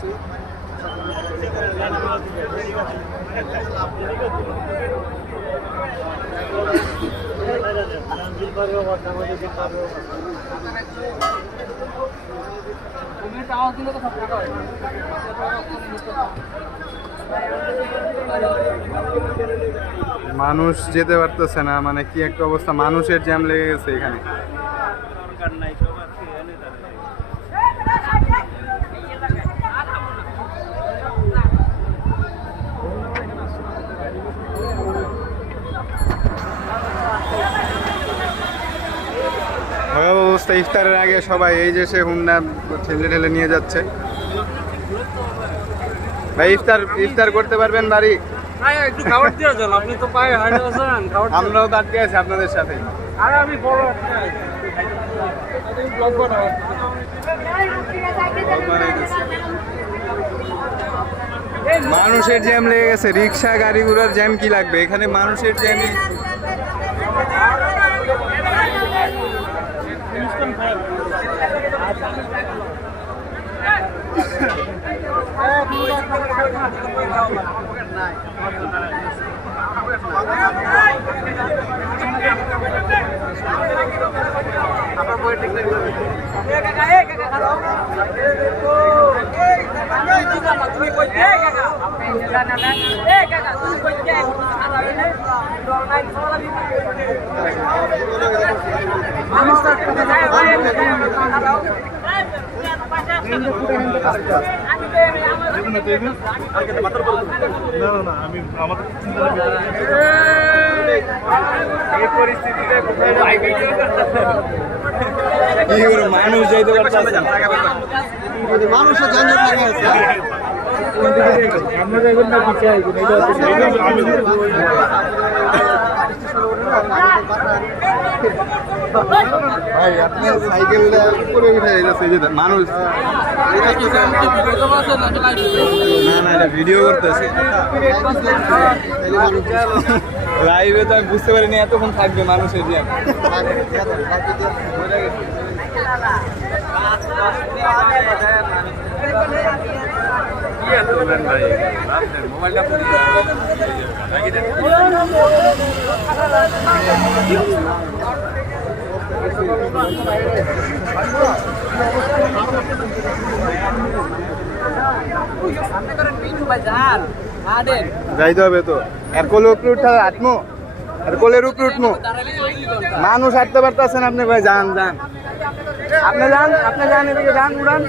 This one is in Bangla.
করছি। মানুষ যেতে পারতেছে না, মানে কি একটা অবস্থা, মানুষের জ্যাম লেগে গেছে এখানে। ভয়াবহ অবস্থা। ইফতারের আগে সবাই এই যে সে হুন্ডা ঠেলে ঠেলে নিয়ে যাচ্ছে। ভাই ইফতার করতে পারবেন বাড়ি? একটু খাবার দিয়ে যান, আপনি তো পায়ে হাঁটে আছেন, আমরাও তো আটকে আছি আপনাদের সাথে। আরে আমি বড় মানুষের জ্যাম লেগে গেছে, রিক্সা গাড়ি ঘোড়ার জ্যাম কি লাগবে এখানে, মানুষের জ্যামই। মানুষ যাইতে পারছে না, মানুষের যানজট লেগে আছে। ভাই আপনার সাইকেলটা উপরে উঠে গেছে, এই যে মানুষ। না না, এটা ভিডিও করতেছে লাইভে, তো আমি বুঝতে পারিনি এতক্ষণ থাকবে মানুষের জ্যাম। যাইতে হবে তো, আর কোলের উপরে উঠতে হবে, আটমো আর কোলের উপরে উঠবো, মানুষ হাঁটতে পারতেছেন আপনি। ভাই যান যান, আপনি যান এদিকে যান, উড়ান।